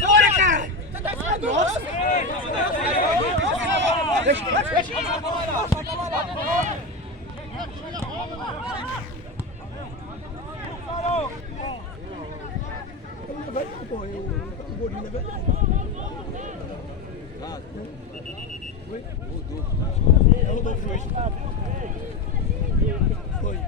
Bora, cara! Nossa! Deixa! O Bolinho é verdade. É o novo juiz. Foi.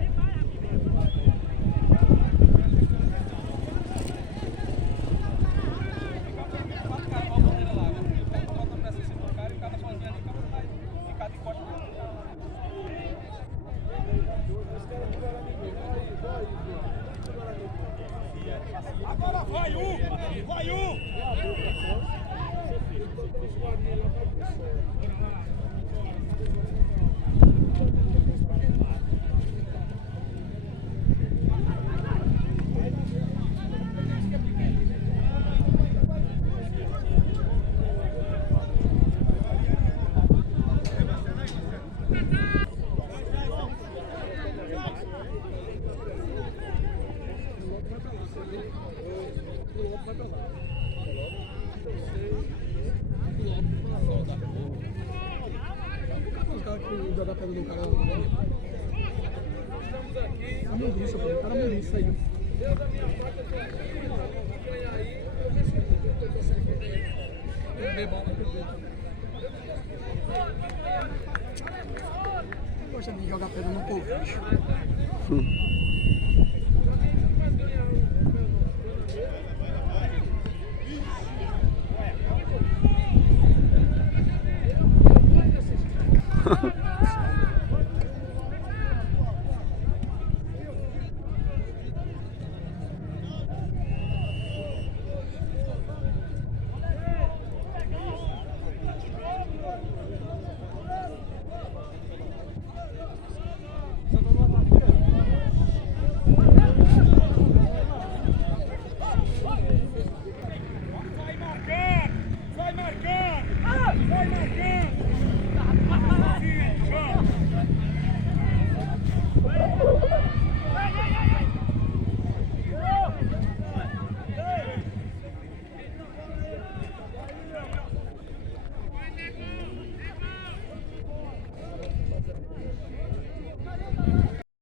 Agora vai um! Vai um! Jogar pedra no cara. A mundiça, pô. O cara mundiça aí. Deus da minha parte, eu tô aqui, ganhar aí, eu vejo que eu tô sempre bem bom, Gosta de jogar pedra no povo, bicho.